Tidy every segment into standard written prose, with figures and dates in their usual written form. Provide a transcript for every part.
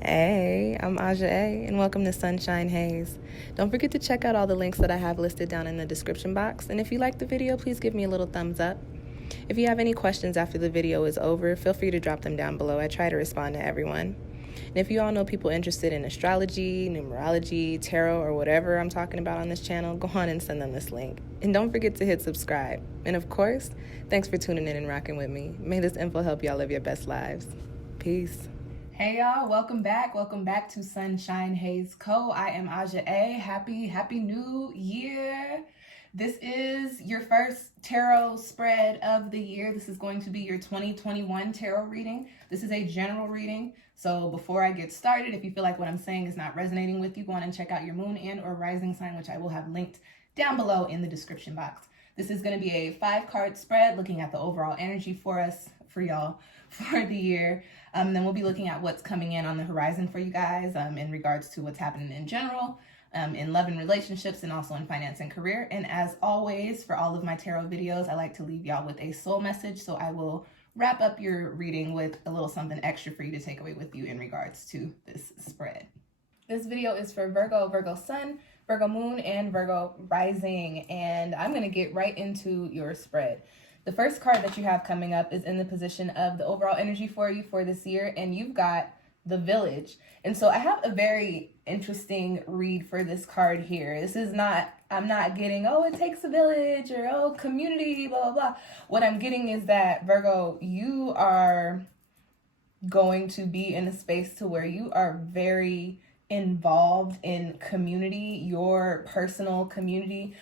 Hey, I'm Aja A, and welcome to Sunshine Haze. Don't forget to check out all the links that I have listed down in the description box, and if you like the video, please give me a little thumbs up. If you have any questions after the video is over, feel free to drop them down below. I try to respond to everyone. And if you all know people interested in astrology, numerology, tarot, or whatever I'm talking about on this channel, go on and send them this link. And don't forget to hit subscribe. And of course, thanks for tuning in and rocking with me. May this info help y'all live your best lives. Peace. Hey y'all, welcome back to SunshinehazeCo. I am Aja A. Happy new year. This is your first tarot spread of the year. This is going to be your 2021 tarot reading. This is a general reading. So before I get started, if you feel like what I'm saying is not resonating with you, go on and check out your moon and or rising sign, which I will have linked down below in the description box. This is going to be a 5-card spread looking at the overall energy for us, for y'all, for the year. Then we'll be looking at what's coming in on the horizon for you guys in regards to what's happening in general, in love and relationships, and also in finance and career. And as always, for all of my tarot videos, I like to leave y'all with a soul message. So I will wrap up your reading with a little something extra for you to take away with you in regards to this spread. This video is for Virgo, Virgo Sun, Virgo Moon, and Virgo Rising. And I'm going to get right into your spread. The first card that you have coming up is in the position of the overall energy for you for this year, and you've got the Village. And so I have a very interesting read for this card here. This is not, I'm not getting, oh, it takes a village, or oh, community, blah, blah, blah. What I'm getting is that, Virgo, you are going to be in a space to where you are very involved in community, your personal community,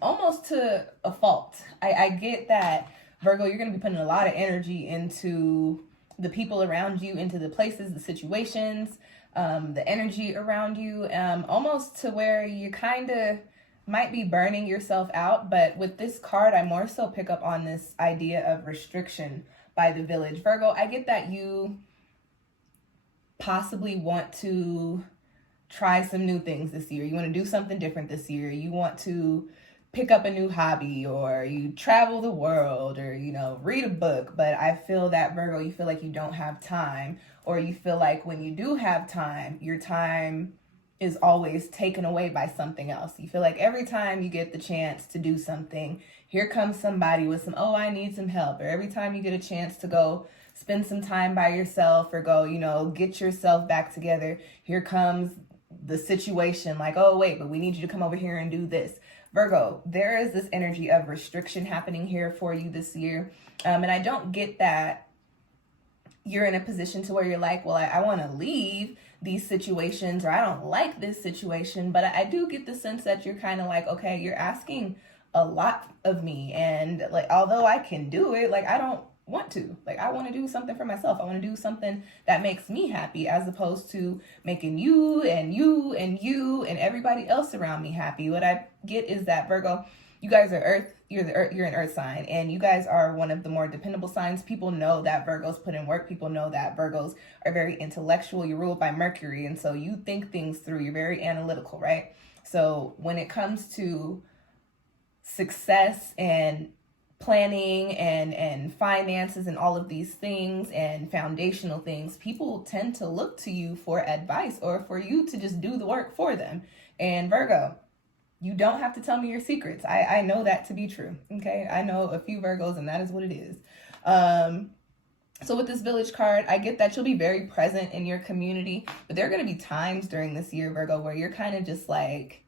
almost to a fault. I get that, Virgo, you're going to be putting a lot of energy into the people around you, into the places, the situations, the energy around you, almost to where you kind of might be burning yourself out. But with this card, I more so pick up on this idea of restriction by the Village. Virgo, I get that you possibly want to try some new things this year. You want to do something different this year. You want to pick up a new hobby, or you travel the world, or, you know, read a book. But I feel that, Virgo, you feel like you don't have time, or you feel like when you do have time, your time is always taken away by something else. You feel like every time you get the chance to do something, here comes somebody with some, oh, I need some help. Or every time you get a chance to go spend some time by yourself, or go, you know, get yourself back together, here comes the situation like, oh, wait, but we need you to come over here and do this. Virgo, there is this energy of restriction happening here for you this year. And I don't get that you're in a position to where you're like, well, I want to leave these situations, or I don't like this situation. But I do get the sense that you're kind of like, okay, you're asking a lot of me. And like, although I can do it, like, I don't want to. Like, I want to do something for myself. I want to do something that makes me happy, as opposed to making you and you and you and everybody else around me happy. What I get is that, Virgo, you guys are Earth. You're an Earth sign, and you guys are one of the more dependable signs. People know that Virgos put in work. People know that Virgos are very intellectual. You're ruled by Mercury, and so you think things through. You're very analytical, right? So when it comes to success and planning and finances and all of these things and foundational things, people tend to look to you for advice, or for you to just do the work for them. And Virgo, you don't have to tell me your secrets. I know that to be true. Okay, I know a few Virgos, and that is what it is. So with this Village card, I get that you'll be very present in your community, but there are going to be times during this year, Virgo, where you're kind of just like,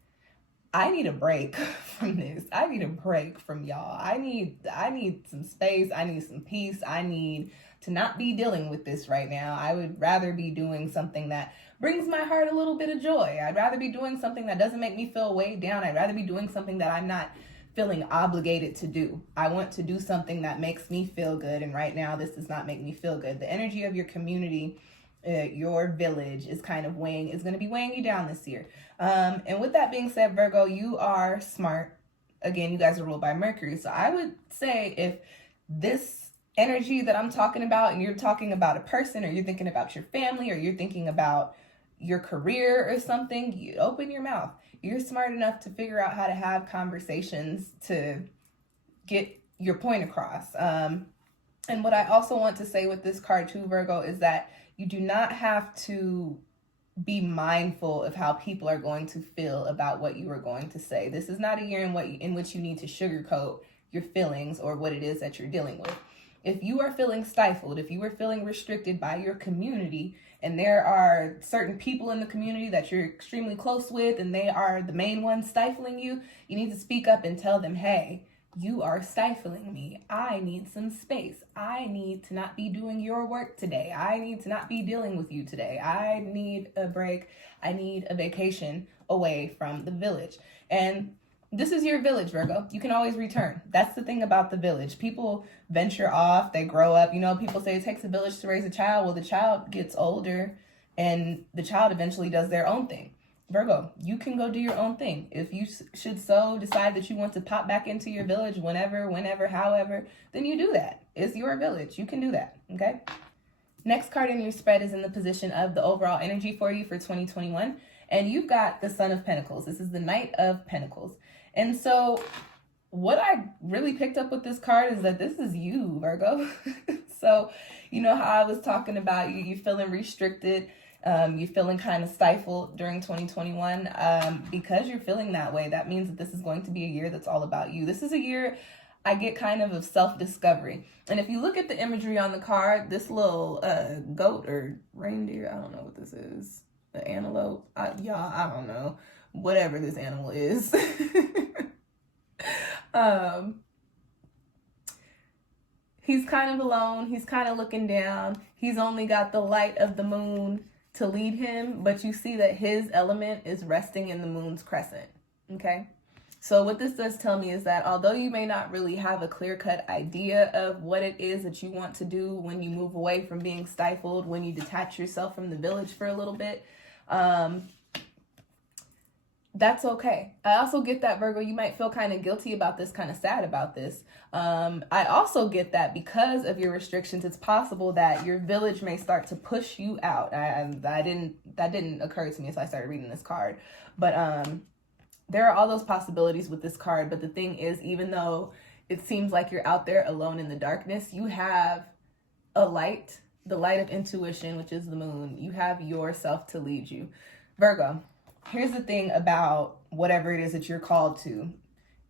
I need a break from this. I need a break from y'all. I need some space. I need some peace. I need to not be dealing with this right now. I would rather be doing something that brings my heart a little bit of joy. I'd rather be doing something that doesn't make me feel weighed down. I'd rather be doing something that I'm not feeling obligated to do. I want to do something that makes me feel good. And right now, this does not make me feel good. The energy of your community, your village, is kind of going to be weighing you down this year. And with that being said, Virgo, you are smart. Again, you guys are ruled by Mercury. So I would say, if this energy that I'm talking about, and you're talking about a person, or you're thinking about your family, or you're thinking about your career or something, you open your mouth. You're smart enough to figure out how to have conversations to get your point across. And what I also want to say with this card too, Virgo, is that You do not have to be mindful of how people are going to feel about what you are going to say. This is not a year in which you need to sugarcoat your feelings or what it is that you're dealing with. If you are feeling stifled, if you are feeling restricted by your community, and there are certain people in the community that you're extremely close with, and they are the main ones stifling you, you need to speak up and tell them, hey, you are stifling me. I need some space. I need to not be doing your work today. I need to not be dealing with you today. I need a break. I need a vacation away from the village. And this is your village, Virgo. You can always return. That's the thing about the village. People venture off, they grow up. You know, people say it takes a village to raise a child. Well, the child gets older and the child eventually does their own thing. Virgo, you can go do your own thing. If you should so decide that you want to pop back into your village whenever, however, then you do that. It's your village. You can do that, okay? Next card in your spread is in the position of the overall energy for you for 2021. And you've got the Son of Pentacles. This is the Knight of Pentacles. And so what I really picked up with this card is that this is you, Virgo. So, you know how I was talking about you feeling restricted, you're feeling kind of stifled during 2021. Because you're feeling that way, that means that this is going to be a year that's all about you. This is a year I get kind of self-discovery. And if you look at the imagery on the card, this little goat or reindeer, I don't know what this is, the antelope, I don't know, whatever this animal is. He's kind of alone. He's kind of looking down. He's only got the light of the moon to lead him, but you see that his element is resting in the moon's crescent, okay? So what this does tell me is that although you may not really have a clear-cut idea of what it is that you want to do when you move away from being stifled, when you detach yourself from the village for a little bit, that's okay. I also get that, Virgo, you might feel kind of guilty about this, kind of sad about this. I also get that because of your restrictions, it's possible that your village may start to push you out. That didn't occur to me as I started reading this card. But there are all those possibilities with this card. But the thing is, even though it seems like you're out there alone in the darkness, you have a light, the light of intuition, which is the moon. You have yourself to lead you. Virgo, here's the thing about whatever it is that you're called to.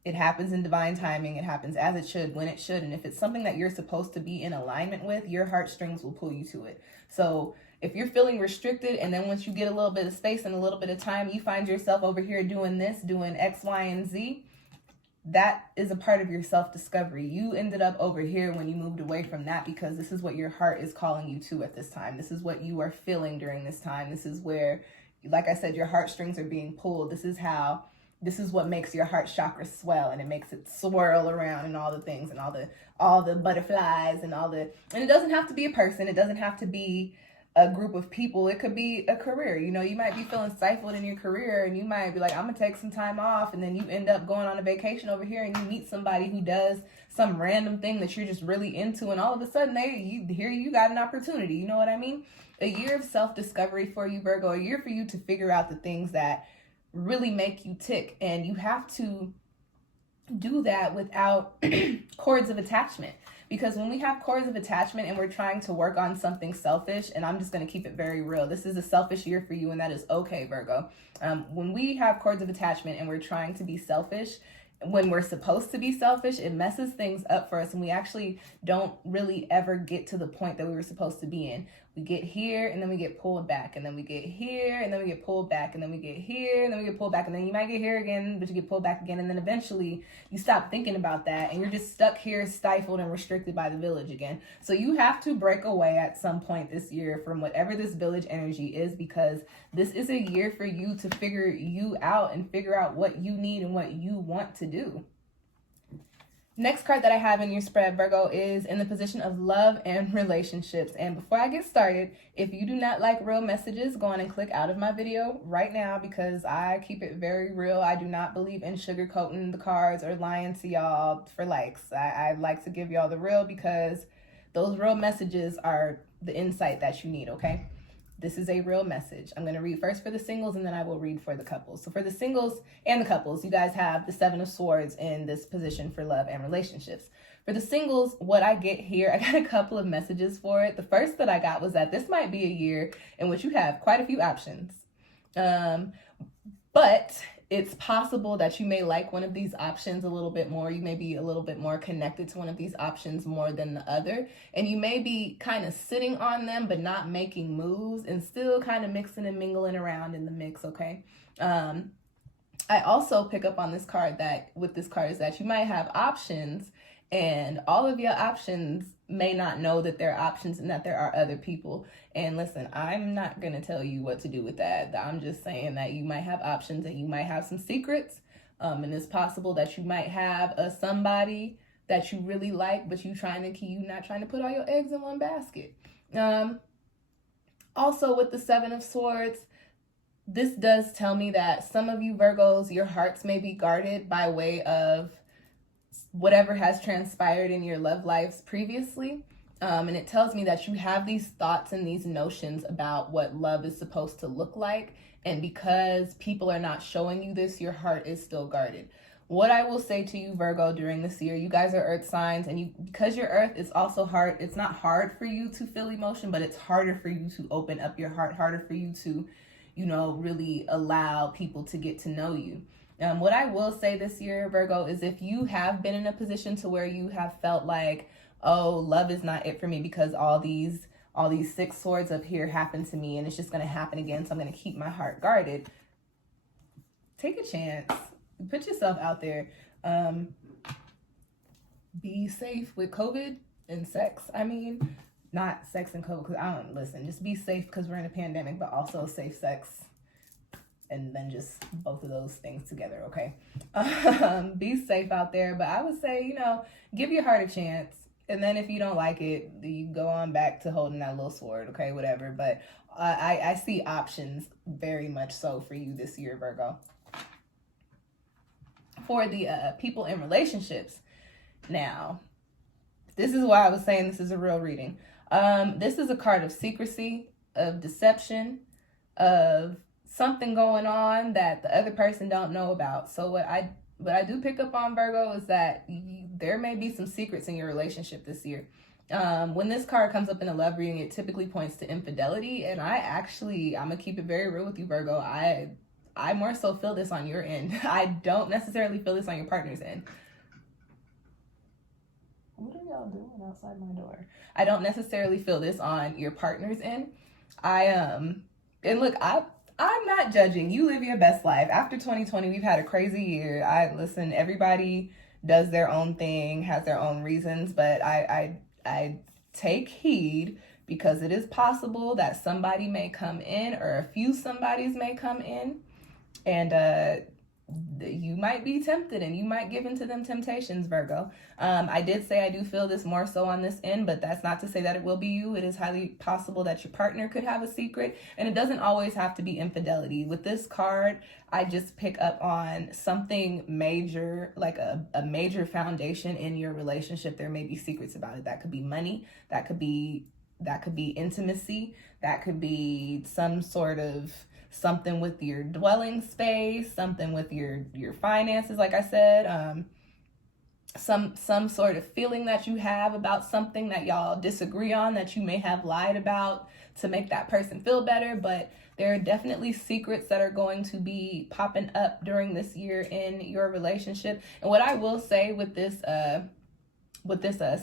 It happens in divine timing. It happens as it should, when it should. And if it's something that you're supposed to be in alignment with, your heartstrings will pull you to it. So if you're feeling restricted, and then once you get a little bit of space and a little bit of time, you find yourself over here doing this, doing X, Y, and Z, that is a part of your self-discovery. You ended up over here when you moved away from that because this is what your heart is calling you to at this time. This is what you are feeling during this time. This is where, like I said, your heartstrings are being pulled. This is what makes your heart chakra swell, and it makes it swirl around and all the things and all the butterflies and and it doesn't have to be a person. It doesn't have to be a group of people. It could be a career. You know, you might be feeling stifled in your career and you might be like, I'm gonna take some time off, and then you end up going on a vacation over here and you meet somebody who does some random thing that you're just really into, and all of a sudden you got an opportunity. You know what I mean? A year of self-discovery for you, Virgo, a year for you to figure out the things that really make you tick. And you have to do that without cords of attachment. Because when we have cords of attachment and we're trying to work on something selfish, and I'm just going to keep it very real, this is a selfish year for you, and that is okay, Virgo. When we have cords of attachment and we're trying to be selfish, when we're supposed to be selfish, it messes things up for us, and we actually don't really ever get to the point that we were supposed to be in. We get here, and then we get pulled back, and then we get here, and then we get pulled back, and then we get here, and then we get pulled back, and then you might get here again, but you get pulled back again, and then eventually you stop thinking about that, and you're just stuck here, stifled and restricted by the village again. So you have to break away at some point this year from whatever this village energy is, because this is a year for you to figure you out and figure out what you need and what you want to do. Next card that I have in your spread, Virgo, is in the position of love and relationships. And before I get started, if you do not like real messages, go on and click out of my video right now, because I keep it very real. I do not believe in sugarcoating the cards or lying to y'all for likes. I like to give y'all the real, because those real messages are the insight that you need, okay? This is a real message. I'm going to read first for the singles, and then I will read for the couples. So for the singles and the couples, you guys have the Seven of Swords in this position for love and relationships. For the singles, what I get here, I got a couple of messages for it. The first that I got was that this might be a year in which you have quite a few options. But it's possible that you may like one of these options a little bit more. You may be a little bit more connected to one of these options more than the other. And you may be kind of sitting on them, but not making moves and still kind of mixing and mingling around in the mix, okay? I also pick up on this card that is that you might have options, and all of your options may not know that they're options and that there are other people. And listen, I'm not going to tell you what to do with that. I'm just saying that you might have options and you might have some secrets. And it's possible that you might have somebody that you really like, but you're not trying to put all your eggs in one basket. Also with the Seven of Swords, this does tell me that some of you Virgos, your hearts may be guarded by way of whatever has transpired in your love lives previously. And it tells me that you have these thoughts and these notions about what love is supposed to look like. And because people are not showing you this, your heart is still guarded. What I will say to you, Virgo, during this year, you guys are earth signs, and because you're earth, it's also hard. It's not hard for you to feel emotion, but it's harder for you to open up your heart, harder for you to, really allow people to get to know you. What I will say this year, Virgo, is if you have been in a position to where you have felt like, oh, love is not it for me because all these six swords up here happened to me and it's just going to happen again, so I'm going to keep my heart guarded. Take a chance. Put yourself out there. Be safe with COVID and sex. I mean, not sex and COVID, because just be safe because we're in a pandemic, but also safe sex. And then just both of those things together, okay? Be safe out there. But I would say, give your heart a chance. And then if you don't like it, you go on back to holding that little sword, okay? Whatever. But I see options very much so for you this year, Virgo. For the people in relationships, now, this is why I was saying this is a real reading. This is a card of secrecy, of deception, of something going on that the other person don't know about. So what I do pick up on, Virgo, is that there may be some secrets in your relationship this year. When this card comes up in a love reading, it typically points to infidelity. And I'm gonna keep it very real with you, Virgo. I more so feel this on your end. I don't necessarily feel this on your partner's end. What are y'all doing outside my door? I don't necessarily feel this on your partner's end. And look, I'm not judging. You live your best life. After 2020, we've had a crazy year. Everybody does their own thing, has their own reasons, but I take heed because it is possible that somebody may come in, or a few somebodies may come in, and you might be tempted and you might give into them temptations, Virgo. I did say I do feel this more so on this end, but that's not to say that it will be you. It is highly possible that your partner could have a secret, and it doesn't always have to be infidelity. With this card, I just pick up on something major, like a major foundation in your relationship. There may be secrets about it. That could be money. That could be intimacy. That could be some sort of something with your dwelling space, something with your finances, like I said, some sort of feeling that you have about something that y'all disagree on, that you may have lied about to make that person feel better. But there are definitely secrets that are going to be popping up during this year in your relationship. And what I will say with this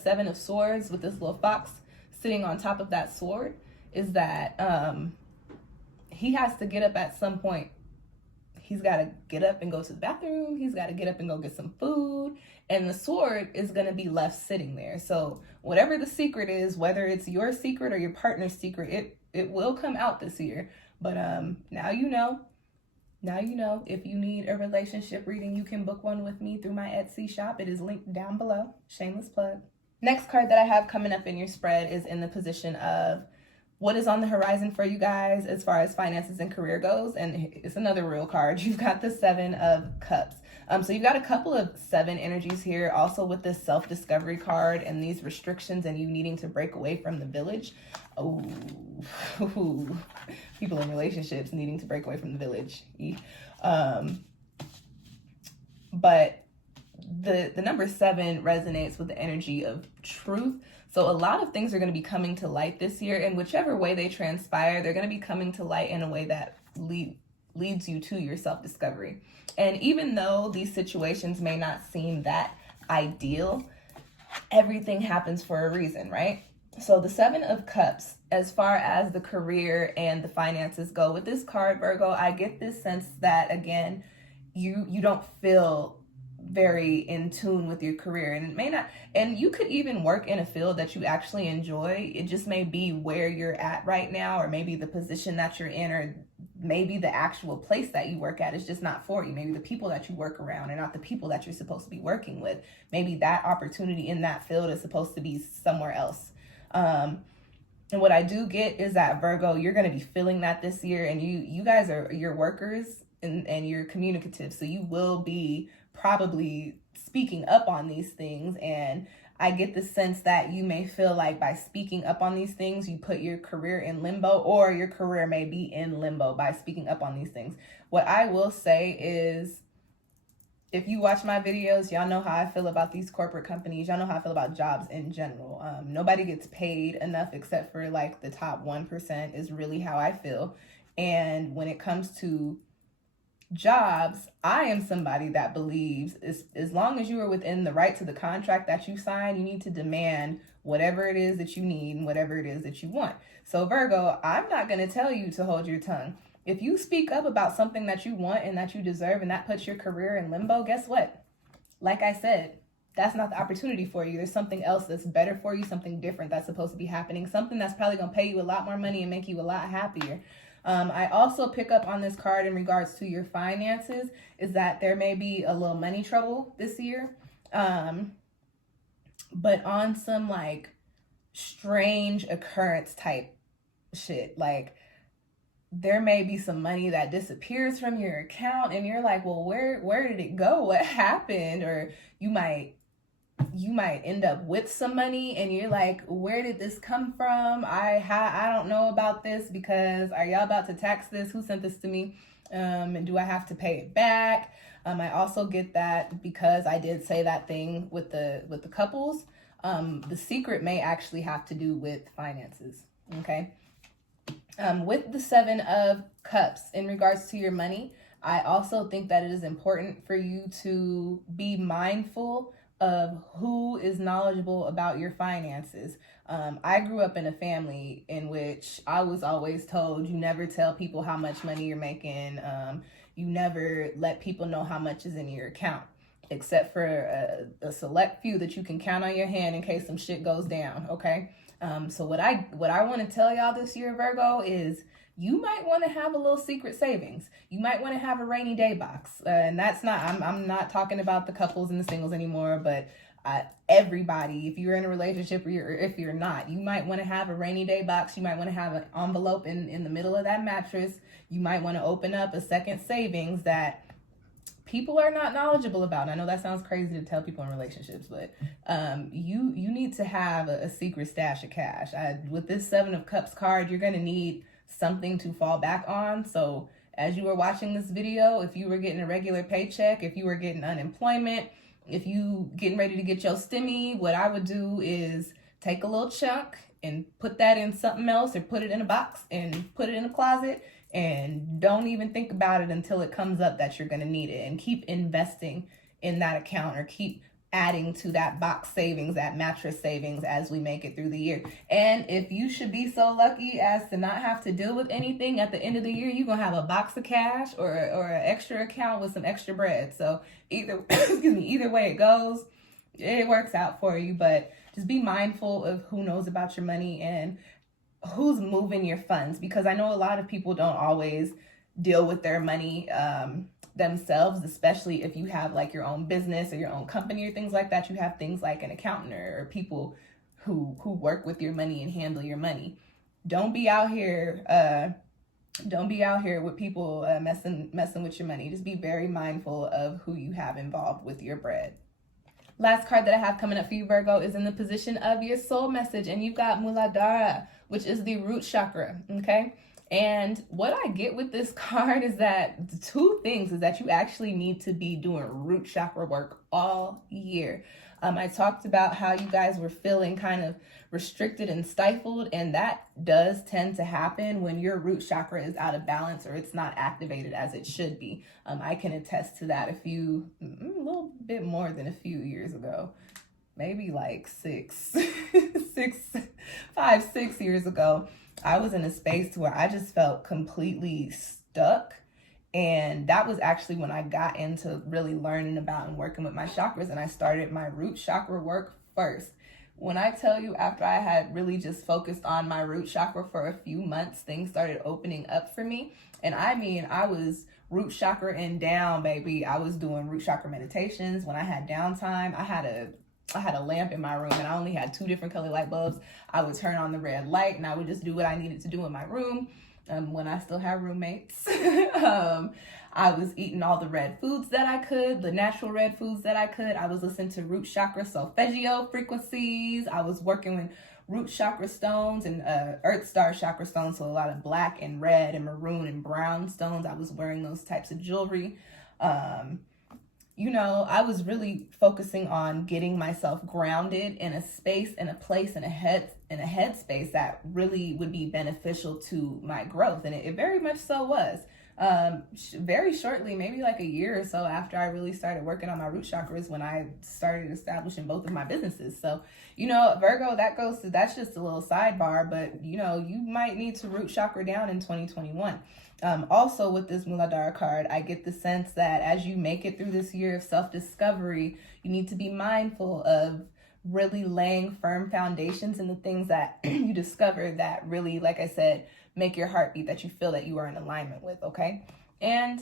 Seven of Swords, with this little fox sitting on top of that sword, is that he has to get up at some point. He's got to get up and go to the bathroom. He's got to get up and go get some food. And the sword is going to be left sitting there. So whatever the secret is, whether it's your secret or your partner's secret, it will come out this year. But now you know. Now you know. If you need a relationship reading, you can book one with me through my Etsy shop. It is linked down below. Shameless plug. Next card that I have coming up in your spread is in the position of what is on the horizon for you guys as far as finances and career goes. And it's another real card. You've got the 7 of Cups. So you've got a couple of 7 energies here, also with this self-discovery card and these restrictions and you needing to break away from the village. Oh, people in relationships needing to break away from the village. But the number 7 resonates with the energy of truth. So a lot of things are going to be coming to light this year, and whichever way they transpire, they're going to be coming to light in a way that leads you to your self-discovery. And even though these situations may not seem that ideal, everything happens for a reason, right? So the 7 of Cups, as far as the career and the finances go, with this card, Virgo, I get this sense that, again, you don't feel very in tune with your career, and it may not, and you could even work in a field that you actually enjoy. It just may be where you're at right now, or maybe the position that you're in, or maybe the actual place that you work at is just not for you. Maybe the people that you work around are not the people that you're supposed to be working with. Maybe that opportunity in that field is supposed to be somewhere else. And what I do get is that, Virgo, you're going to be feeling that this year, and you guys you're workers and you're communicative, so you will be probably speaking up on these things. And I get the sense that you may feel like by speaking up on these things, you put your career in limbo, or your career may be in limbo by speaking up on these things. What I will say is, if you watch my videos, y'all know how I feel about these corporate companies. Y'all know how I feel about jobs in general. Nobody gets paid enough except for like the top 1% is really how I feel. And when it comes to jobs, I am somebody that believes as long as you are within the right to the contract that you sign, you need to demand whatever it is that you need and whatever it is that you want. So Virgo, I'm not going to tell you to hold your tongue. If you speak up about something that you want and that you deserve, and that puts your career in limbo, guess what? Like I said, that's not the opportunity for you. There's something else that's better for you, something different that's supposed to be happening, something that's probably going to pay you a lot more money and make you a lot happier. I also pick up on this card in regards to your finances, is that there may be a little money trouble this year, but on some like strange occurrence type shit. Like there may be some money that disappears from your account and you're like, well, where did it go? What happened? Or you might end up with some money and you're like, where did this come from? I don't know about this, because are y'all about to tax this? Who sent this to me? And do I have to pay it back? I also get that because I did say that thing with the couples. The secret may actually have to do with finances. Okay. With the 7 of Cups, in regards to your money, I also think that it is important for you to be mindful of who is knowledgeable about your finances. I grew up in a family in which I was always told, you never tell people how much money you're making. You never let people know how much is in your account, except for a select few that you can count on your hand in case some shit goes down, okay? So what I want to tell y'all this year, Virgo, is you might want to have a little secret savings. You might want to have a rainy day box. And that's not, I'm not talking about the couples and the singles anymore, but everybody, if you're in a relationship or if you're not, you might want to have a rainy day box. You might want to have an envelope in the middle of that mattress. You might want to open up a second savings that people are not knowledgeable about. I know that sounds crazy to tell people in relationships, but you need to have a secret stash of cash. With this 7 of Cups card, you're going to need something to fall back on. So as you were watching this video, if you were getting a regular paycheck, if you were getting unemployment, if you getting ready to get your stimmy, what I would do is take a little chunk and put that in something else, or put it in a box and put it in a closet, and don't even think about it until it comes up that you're going to need it, and keep investing in that account, or keep adding to that box savings, that mattress savings, as we make it through the year. And if you should be so lucky as to not have to deal with anything at the end of the year, you're going to have a box of cash or an extra account with some extra bread. So either way it goes, it works out for you. But just be mindful of who knows about your money and who's moving your funds, because I know a lot of people don't always deal with their money themselves, especially if you have like your own business or your own company or things like that. You have things like an accountant or people who work with your money and handle your money. don't be out here with people messing with your money. Just be very mindful of who you have involved with your bread. Last card that I have coming up for you, Virgo, is in the position of your soul message, and you've got Muladhara, which is the root chakra, okay? And what I get with this card is that two things is that you actually need to be doing root chakra work all year. I talked about how you guys were feeling kind of restricted and stifled, and that does tend to happen when your root chakra is out of balance or it's not activated as it should be. I can attest to that a little bit more than a few years ago, maybe like 6 years ago. I was in a space where I just felt completely stuck. And that was actually when I got into really learning about and working with my chakras, and I started my root chakra work first. When I tell you, after I had really just focused on my root chakra for a few months, things started opening up for me. And I mean, I was root chakra and down, baby. I was doing root chakra meditations when I had downtime. I had a lamp in my room, and I only had 2 different color light bulbs. I would turn on the red light, and I would just do what I needed to do in my room. When I still have roommates. I was eating all the red foods that I could, the natural red foods that I could. I was listening to root chakra solfeggio frequencies. I was working with root chakra stones and earth star chakra stones, so a lot of black and red and maroon and brown stones. I was wearing those types of jewelry. I was really focusing on getting myself grounded in a space, in a place, in a headspace that really would be beneficial to my growth. And it very much so was. Very shortly, maybe like a year or so after I really started working on my root chakras, when I started establishing both of my businesses. So, Virgo, that's just a little sidebar, but you might need to root chakra down in 2021. Also with this Muladhara card, I get the sense that as you make it through this year of self-discovery, you need to be mindful of really laying firm foundations in the things that you discover that really, like I said, make your heart beat, that you feel that you are in alignment with, okay? And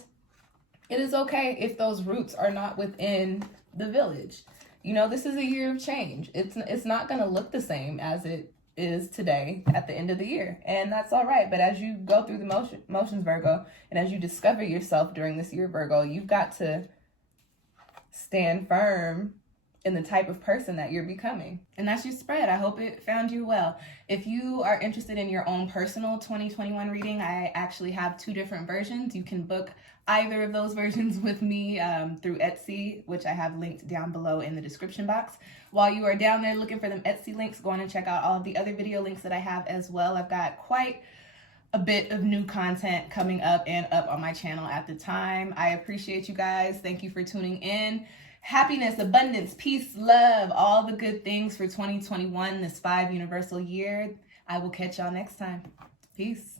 it is okay if those roots are not within the village. This is a year of change. It's not going to look the same as it is today at the end of the year, and that's all right. But as you go through the motions, Virgo, and as you discover yourself during this year, Virgo, you've got to stand firm in the type of person that you're becoming. And that's your spread. I hope it found you well. If you are interested in your own personal 2021 reading, I actually have 2 different versions. You can book either of those versions with me through Etsy, which I have linked down below in the description box. While you are down there looking for them Etsy links, go on and check out all of the other video links that I have as well. I've got quite a bit of new content coming up and up on my channel at the time. I appreciate you guys. Thank you for tuning in. Happiness, abundance, peace, love, all the good things for 2021, this 5 universal year. I will catch y'all next time. Peace.